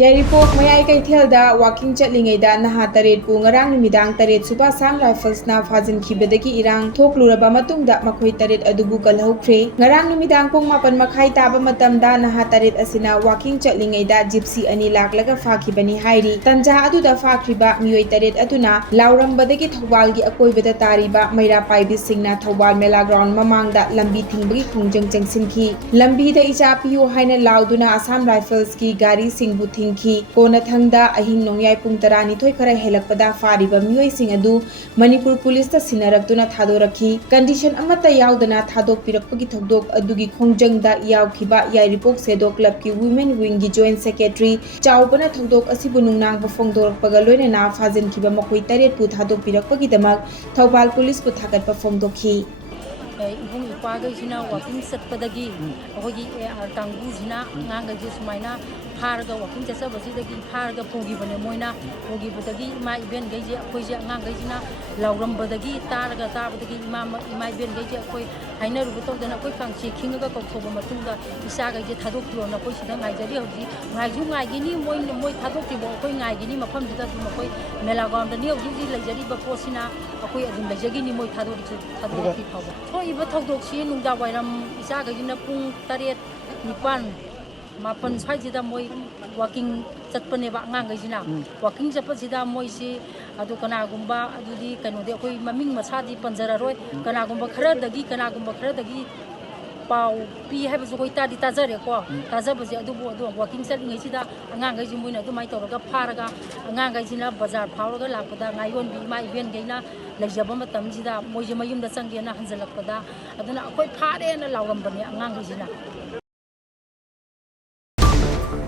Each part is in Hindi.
ꯌꯥꯏꯔꯤꯄꯣꯛ ꯃꯌꯥꯏ ꯀꯩꯊꯦꯜꯗ ꯋꯥꯀꯤꯡ ꯆꯠꯂꯤꯉꯩꯗ ꯅꯍꯥ ꯇꯔꯦꯠꯄꯨ ꯉꯔꯥꯡ ꯅꯨꯃꯤꯗꯥꯡ ꯇꯔꯦꯠ ꯁꯨꯕ ꯑꯁꯥꯝ ꯔꯥꯏꯐꯜꯁꯅ ꯐꯥꯖꯤꯟꯈꯤꯕꯗꯒꯤ ꯏꯔꯥꯡ ꯊꯣꯛꯂꯨꯔꯕ ꯃꯇꯨꯡꯗ ꯃꯈꯣꯏ ꯇꯔꯦꯠ ꯑꯗꯨꯕꯨ ꯀꯜꯍꯧꯈ꯭ꯔꯦ꯫ ꯉꯔꯥꯡ ꯅꯨꯃꯤꯗꯥꯡ ꯄꯨꯡ 7:30 ꯇꯥꯕ ꯃꯇꯝꯗ ꯅꯍꯥ ꯇꯔꯦꯠ ꯑꯁꯤꯅ ꯋꯥꯀꯤꯡ ꯆꯠꯂꯤꯉꯩꯗ ꯖꯤꯞꯁꯤ ꯑꯅꯤ ꯂꯥꯛꯂꯒ ꯐꯥꯈꯤꯕꯅꯤ ꯍꯥꯏꯔꯤ꯫ ꯇꯟꯖꯥ ꯑꯗꯨꯗ ꯐꯥꯈ꯭ꯔꯤꯕ ꯃꯤꯑꯣꯏ ꯇꯔꯦꯠ ꯑꯗꯨꯅ ꯂꯥꯎꯔꯝꯕꯗꯒꯤ ꯊꯧꯕꯥꯜꯒꯤ ꯑꯀꯣꯏꯕꯗ ꯇꯥꯔꯤꯕ ꯃꯩꯔꯥ ꯄꯥꯏꯕꯤꯁꯤꯡꯅ ꯊꯧꯕꯥꯜ ꯃꯦꯂꯥ ꯒ꯭ꯔꯥꯎꯟ ꯃꯃꯥꯡꯗ ꯂꯝꯕꯤ ꯊꯤꯡꯕꯒꯤ ꯈꯣꯡꯖꯪ ꯆꯪꯁꯤꯟꯈꯤ꯫ ꯂꯝꯕꯤꯗ ꯏꯆꯥ ꯄꯤꯌꯨ ꯍꯥꯏꯅ ꯂꯥꯎꯗꯨꯅ ꯑꯁꯥꯝ ꯔꯥꯏꯐꯜꯁꯀꯤ ꯒꯥꯔꯤꯁꯤꯡꯕꯨ ꯊꯤꯡꯈꯤ꯫ ꯀꯣꯟꯅꯊꯪꯗ ꯑꯍꯤꯡ ꯅꯣꯡꯌꯥꯏ ꯄꯨꯡ 12 ꯈꯔ ꯍꯦꯜꯂꯛꯄꯗ ꯐꯥꯔꯤꯕ ꯃꯤꯑꯣꯏꯁꯤꯡ ꯑꯗꯨ ꯃꯅꯤꯄꯨꯔ ꯄꯨꯂꯤꯁꯇ ꯁꯤꯟꯅꯔꯛꯇꯨꯅ ꯊꯥꯗꯣꯔꯛꯈꯤ꯫ ꯀꯟꯗꯤꯁꯟ ꯑꯃꯠꯇ ꯌꯥꯎꯗꯅ ꯊꯥꯗꯣꯛꯄꯤꯔꯛꯄꯒꯤ ꯊꯧꯗꯣꯛ ꯑꯗꯨꯒꯤ ꯈꯣꯡꯖꯪꯗ ꯌꯥꯎꯈꯤꯕ ꯌꯥꯏꯔꯤꯄꯣꯛ ꯁꯦꯗꯣ ꯀ꯭ꯂꯕꯀꯤ ꯋꯤꯃꯦꯟ ꯋꯤꯡꯒꯤ ꯖꯣꯏꯟꯠ ꯁꯦꯀ꯭ꯔꯦꯇꯔꯤ ꯆꯥꯎꯕꯅ ꯊꯧꯗꯣꯛ ꯑꯁꯤꯕꯨ ꯅꯨꯡꯅꯥꯡꯕ ꯐꯣꯡꯗꯣꯔꯛꯄꯒ ꯂꯣꯏꯅꯅ ꯐꯥꯖꯤꯟꯈꯤꯕ ꯃꯈꯣꯏ ꯇꯔꯦꯠꯄꯨ ꯊꯥꯗꯣꯛꯄꯤꯔꯛꯄꯒꯤꯗꯃꯛ ꯊꯧꯕꯥꯜ ꯄꯨꯂꯤꯁꯄꯨ ꯊꯥꯒꯠꯄ ꯐꯣꯡꯗꯣꯛꯈꯤ꯫ इबुंग इपागैसिना वाकिंग चटपदगी अखोगी एआर कांगूसिना अंगांगैसे सुमाइना फारगा वाकिंग चटबसिदगी फारगा पोगिबने मोइना पोगिबदगी इमा इबेन गैजे अखोइसे अंगांगैसिना लाउरमबदगी तारगा ताबदगी इमा इबेन गैजे अखोइ हाइनरुबो तौदना अखोइ कांगसे खिंगगा कौथोबा मतुंगा इसागैजे थादोक्तिरोना अखोइ सिदा गाइजरी हौजी गाइजु गाइगिनी मोइ थादोक्तिबो अखोइ गाइगिनी मफमदिदा दुम अखोइ मेला ग्राउंडनी हौजी लैजरीबा पोसिना अखोइ अदुम लैजगिनी मोइ थादोक्ति फावबा थोइबा थौदोक्सी नुंदा वाइरम इसागैजिना पुंग 7 9 मापन स्वाइजिदा मोइ वाकिंग चटपनेबा अंगांगैजिना वाकिंग चटपसिदा मोइसी अदु कनागुंबा अदुदी कनोदे अखोइ ममिंग मसादी पंजररोय कनागुंबा खरदगी पाउ पी हाइबसु कोइ तादी ताजरेको ताजबजे अदुबो अदु वाकिंग चटलिङैसिदा अंगांगैजि मोइना अदुमाइ तौरगा फारगा अंगांगैजिना बाजार फावरगा लापदा गाइयोनबी इमा इबेन गैना लैजबा मतमजिदा मोइजे मयुमदा चंगेना हंजलकपदा अदुना अखोइ फारेना लाउरमबने अंगांगैजिना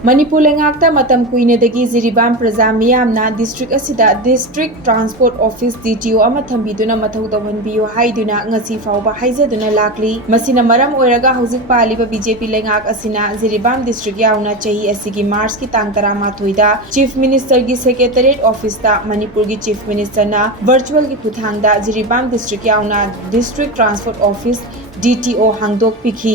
मणिपुर लेंगाक्ता मतम कुइनेदगी जिरिबाम प्रजा मियामना डिस्ट्रिक्ट असिदा डिस्ट्रिक्ट ट्रांसपोर्ट ऑफिस DTO अमा थंबिदुना मथौ तौहनबियो हाइदुना ngasi फावबा हाइजदुना लाकली मसिना मरम ओइरगा हौजिक पालिबा BJP लेंगाक असिना जिरिबाम डिस्ट्रिक्ट याउना चही असिगी मार्च की तांग 13 दा चीफ मिनिस्टर की सेक्रेटरीट ऑफिस दा मणिपुर की चीफ मिनिस्टर ना वर्चुअल की खुथांगदा जिरिबाम डिस्ट्रिक्ट याउना डिस्ट्रिक्ट ट्रांसपोर्ट ऑफिस DTO हांगदोक पिखी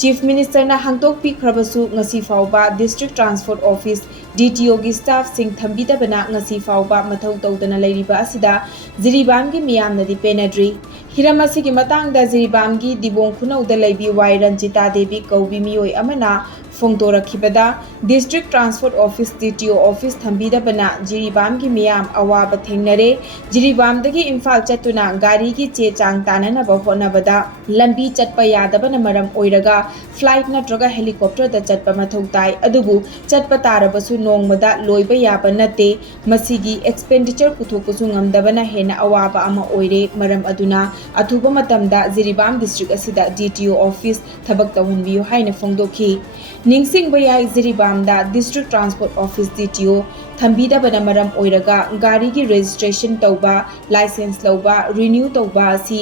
चीफ मिनिस्टर ना हांगदोक पिखरबसु ngasi फावबा डिस्ट्रिक्ट ट्रांसपोर्ट ऑफिस DTO की स्टाफ सिंह थंबिदबना ngasi फावबा मथौ तौदना लैरिबा असिदा जिरिबाम की मियामनदी पेनद्री हिरम असिगी मतांगदा जिरिबाम की दिबोंग खुनौदा लैबी वाई रंजिता देवी कौबी मियोय अमना फोंदोरखिबदा district transport office DTO office थंबिदबना जिरिबाम की मियाम अवाब थेंगनरे जिरिबामदगी इम्फाल चतुना गाड़ी की चे चांग ताननबा होनबदा लंबी चटपा यादबना मरम ओइरगा फ्लाइट नत्रगा हेलीकॉप्टर दा चटपा मथौ ताई अदुबु चटपा तारबसु नोंगमदा लोइबा याबा नते मसिगी एक्सपेंडिचर पुथोकसु ngamdabana hena awaba ama oire maram aduna athuba matamda Jiribam district असिदा DTO ऑफिस थबक तवहनबियो हाइना फोंदोखी निंगसिंगबा याई जिरिबामदा डिस्ट्रिक्ट ट्रांसपोर्ट ऑफिस DTO थंबिदबना मरम ओइरगा गाड़ी की रजिस्ट्रेशन तौबा लाइसेंस लौबा रिन्यू तौबा असि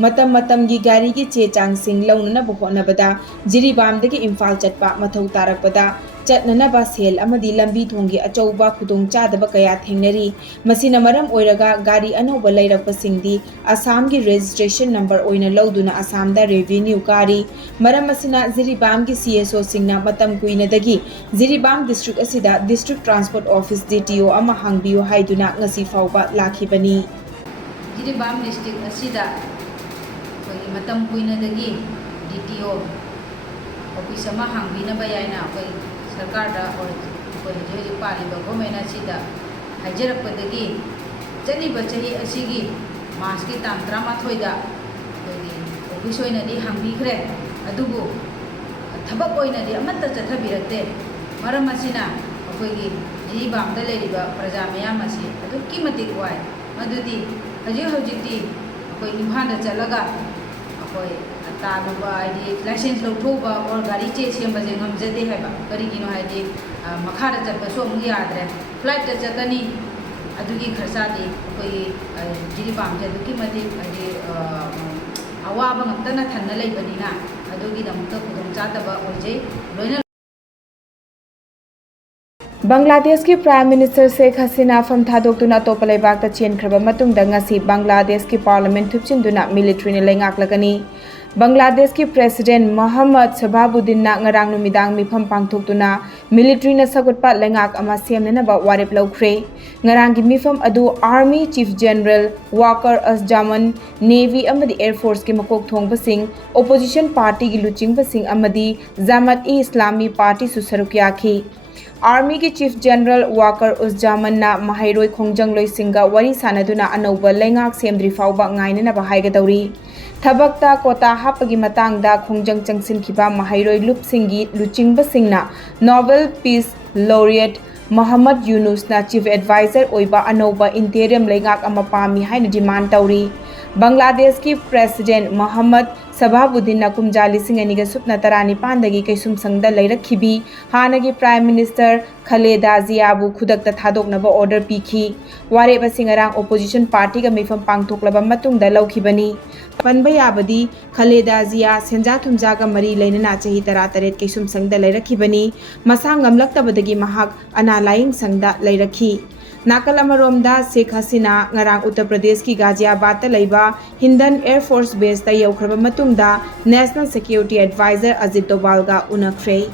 मतम की गाड़ी की चे चांगसिंग लौननबा होनबदा जिरिबामदगी इम्फाल चटपा मथौ तारकपदा चटननबा सेल अमदी लंबी थोंगी अचौबा खुदोंग चादबा कया थेंगनरी मसिना मरम ओइरगा गाड़ी अनौबा लैरकपसिंगदी असम की रजिस्ट्रेशन नंबर ओइना लौदुना असम दा रेवेन्यू कारी मरम मसिना जिरिबाम की CSO सिंगना मतम कुइनदगी जिरिबाम डिस्ट्रिक्ट असिदा डिस्ट्रिक्ट ट्रांसपोर्ट ऑफिस DTO अमा हांगबियो हाइदुना ngasi फावबा लाखिबनी जिरिबाम डिस्ट्रिक्ट असिदा कोई मतम कुइनदगी DTO ऑफिस अमा हांगबिनबा याइना कोई सरकार दा और कोई जे पालिबा गवर्नमेंट असिदा हाइजरपदगी चलिबा चही असिगी मार्च की तांग 13 दा कोई ऑफिस ओइनदी हांगबिखरे अदुबु थबक ओइनदी अमत्ता चथबिरते मरम असिना अखोइगी जिरिबामदा लेरिबा प्रजा मयाम असि अदुकी मतिक वाय मदुदी हजिकती अखोइ इम्फाल चलगा अखोइ तालुबा आइदि लाइसेंस लौथोबा और गाड़ी चे सेमबजे ngamjade haiba karigino haidi makhada chatpaso amu yadre flight ta chakani adugi kharsa di koi jiribam je aduki mati haidi awaba ngamtana thanna leibanina adugi damta khudong chataba oije loina Bangladesh की प्राइम मिनिस्टर शेख हसीना फम थादोक्तुना अतोप लेबाक चेनख्रबा मतुंगदा ngasi बांग्लादेश की पार्लियामेंट थुपचिंदुना मिलिट्री ने लेंगाकलगनी Bangladesh ki President Mohammad Sababuddin na ngarang numidang mifam pangthoktuna military na sagutpa lengak ama semnanaba warep laukhre. Ngarang gi mifam adu Army Chief General Waqar Uzzaman, Navy amadi Air Force ki makok thongbasing, Opposition Party gi luchingbasing amadi Jamaat-e-Islami Party su saruk yakhi. Army ki Chief General Waqar Uzzaman na mahairoi khongjang loisinga wari sanaduna anauba lengak semdri fauba ngainanaba haigadawri. Thabakta kota hapagi matangda khongjang changsinkiba mahairoi lupsingi luchingbasingna Nobel Peace Laureate Muhammad Yunus na Chief Advisor oiba anauba interim lengak ama pami haina demand tawri. Bangladesh ki President Mohammad Sababuddin na kumjali singani supna tarani pandagi kaisum sangda lairakhibi hanagi Prime Minister Khaleda Zia bu khudakta thadoknaba order pikhi. Wareba singarang Opposition Party ga mifam pangthoklaba matungda laukhibani. Panba yabadi Khaleda Zia senja thumja ga mari lainana chahi tara taret kaisum sangda lairakibani masa ngamlaktabadagi mahak ana laing sangda lairakhi. Nakal amaromda Sheikh Hasina ngarang Uttar Pradesh ki Ghaziabad ta laiba Hindan Air Force Base ta yaukraba matungda National Security Advisor Ajit Doval ga unakhre.